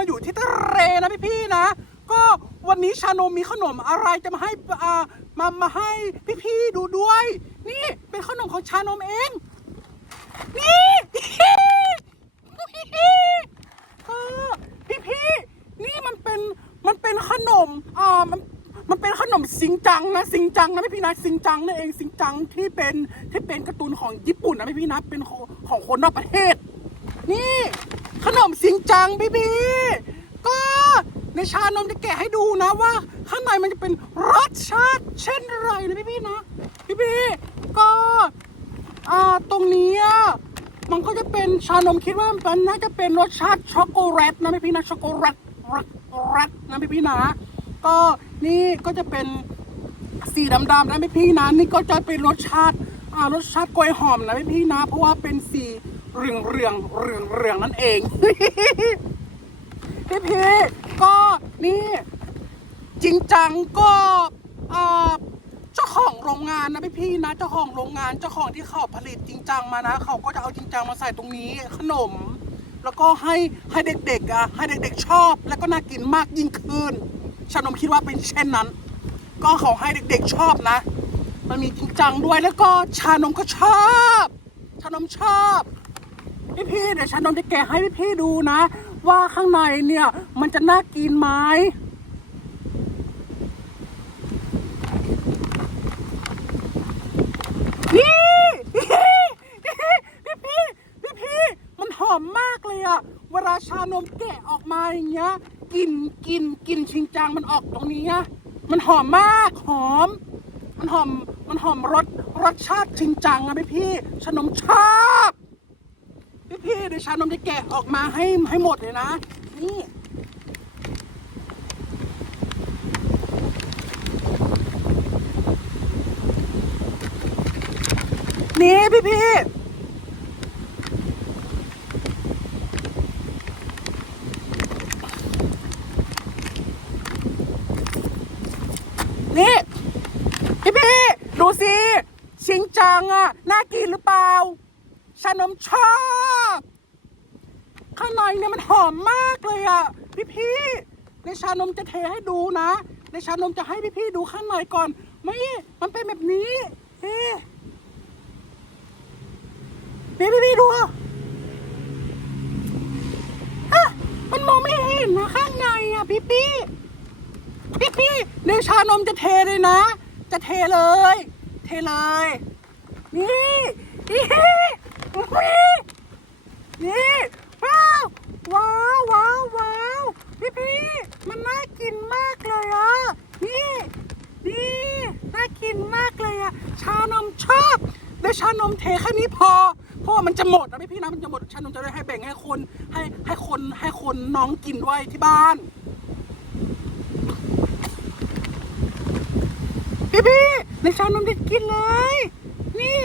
มาอยู่ที่ทะเลนะพี่ๆนะ ก็วันนี้ชานมมีขนมอะไรจะมาให้อ่ามามาให้พี่ๆดูด้วย นี่เป็นขนมของชานมเอง นี่เออพี่นี่มันเป็นมันเป็นขนมอ่ามันมันเป็นขนมซิงจังนะซิงจังนะพี่พี่นะซิงจังนั่นเองซิงจังที่เป็นที่เป็นการ์ตูนของญี่ปุ่นนะพี่พี่นะเป็นของของคนนอกประเทศ นี่ ขนมซิงจังพี่พี่ก็ในชานมจะแกะให้ดูนะว่า ข้างในมันจะเป็นรสชาติเช่นไรนะพี่พี่นะพี่พี่ก็อ่าตรงนี้มันก็จะเป็นชานมคิดว่ามันน่าจะเป็นรสชาติช็อกโกแลตนะพี่พี่นะช็อกโกแลตรักรักนะพี่พี่นะ ก็นี่ก็จะเป็นสีดำๆนะพี่พี่นะนี่ก็จะเป็นรสชาติอ่ารสชาติกล้วยหอมนะพี่พี่นะ เพราะว่าเป็นสี เหลืองเรืองเรืองเรืองนั่นเอง พี่พี่ก็นี่ จริงจังก็เจ้าของโรงงานนะพี่พี่นะเจ้าของโรงงานเจ้าของที่เขาผลิตจริงจังมานะเขาก็จะเอาจริงจังมาใส่ตรงนี้ขนม แล้วก็ให้ให้เด็กๆอะให้เด็กๆชอบ แล้วก็น่ากินมากยิ่งขึ้นชานมคิดว่าเป็นเช่นนั้น ก็เขาให้เด็กๆชอบนะ มันมีจริงจังด้วยแล้วก็ชานมก็ชอบ ชานมชอบ พี่พี่เดี๋ยวชานมจะแกะให้พี่พี่ดูนะ ว่าข้างในเนี่ย มันจะน่ากินไหมนี่พี่พี่พี่พี่พี่มันหอมมากเลยอะเวลาชานมแกะออกมาอย่างเงี้ยกลินกลินกลินชิงจังมันออกตรงนี้อะมันหอมมากหอม มันหอม มันหอมรสรสชาติชิงจังอะพี่พี่ชานมชอบ พี่พี่เดี๋ยวชานมจะแกะออกมาให้ให้หมดเลยนะ นี่นี่พี่พี่นี่พี่พี่ดูสิชิงจังอะน่ากินหรือเปล่าชานมชอบ ข้างในเนี่ยมันหอมมากเลยอะพี่พี่ในชานมจะเทให้ดูนะ ในชานมจะให้พี่พี่ดูข้างในก่อน ไม่มันเป็นแบบนี้เฮ้นี่พี่พี่ดูอะมันมองไม่เห็นนะข้างในอะพี่พี่พี่พี่ในชานมจะเทเลยนะ จะเทเลย เทเลย นี่นี่นี่นี่ว้าวว้าวว้าวว้าวพี่พี่มันน่ากินมากเลยอะนี่นี่น่ากินมากเลยอะ ชานมชอบ แล้ชานมเทแค่นี้พอ เพราะว่ามันจะหมดนะพี่พี่นะมันจะหมดชานมจะได้ให้แบ่งให้คนให้ให้คนให้คนน้องกินด้วยที่บ้าน พี่พี่ในชานมได้กินเลย นี่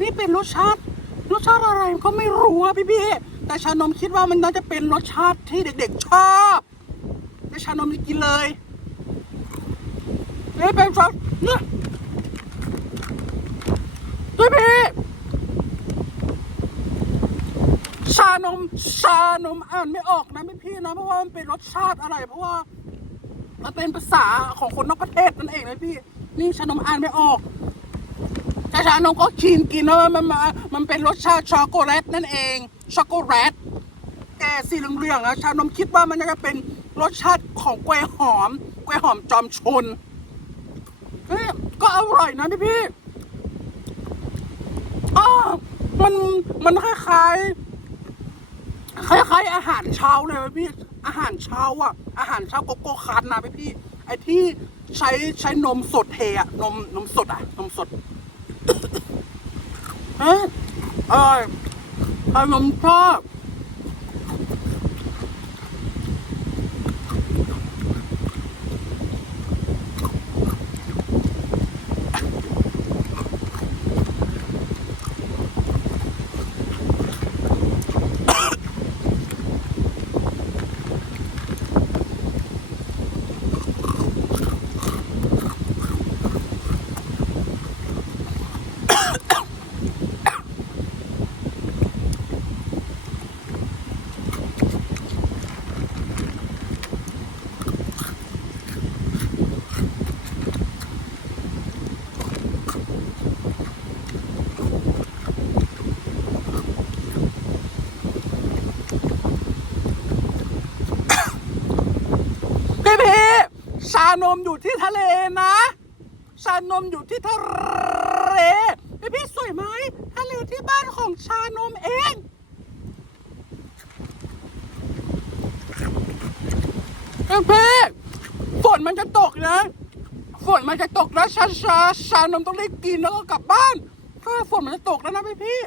นี่เป็นรสชาติรสชาติอะไรก็ไม่รู้อะพี่พี่แต่ชานมคิดว่ามันน่าจะเป็นรสชาติที่เด็ก ๆ ชอบแต่ชานมได้กินเลย นี่เป็นรสเนี่ย พี่พี่ชานม ชานมอ่านไม่ออกนะพี่พี่นะเพราะว่ามันเป็นรสชาติอะไร เพราะว่ามันเป็นภาษาของคนนอกประเทศนั่นเองนะพี่ นี่ชานมอ่านไม่ออกแต่ชานมก็ชินกินแล้วมันมันมันเป็นรสชาติช็อกโกแลตนั่นเองช็อกโกแลตแต่สีเหลืองๆนะชานมคิดว่ามันน่าจะเป็นรสชาติของกล้วยหอมกล้วยหอมจอมชนก็อร่อยนะพี่พี่อ้าว มันมันคล้ายๆคล้ายๆอาหารเช้าเลยพี่ อาหารเช้าอะ อาหารเช้าโกโก้คันนะพี่พี่ไอที่ใช้ใช้นมสดเทอะนมนมสดอะนมสดเอ้ยอร่อยขนมชอบ นมอยู่ที่ทะเลนะชานมอยู่ที่ทะเลพี่พี่สวยไหมทะเลที่บ้านของชานมเองเอ้ยพี่ฝนมันจะตกนะฝนมันจะตกแล้วชาชาชานมต้องรีบกินแล้วก็กลับบ้านถ้าฝนมันจะตกแล้วนะพี่พี่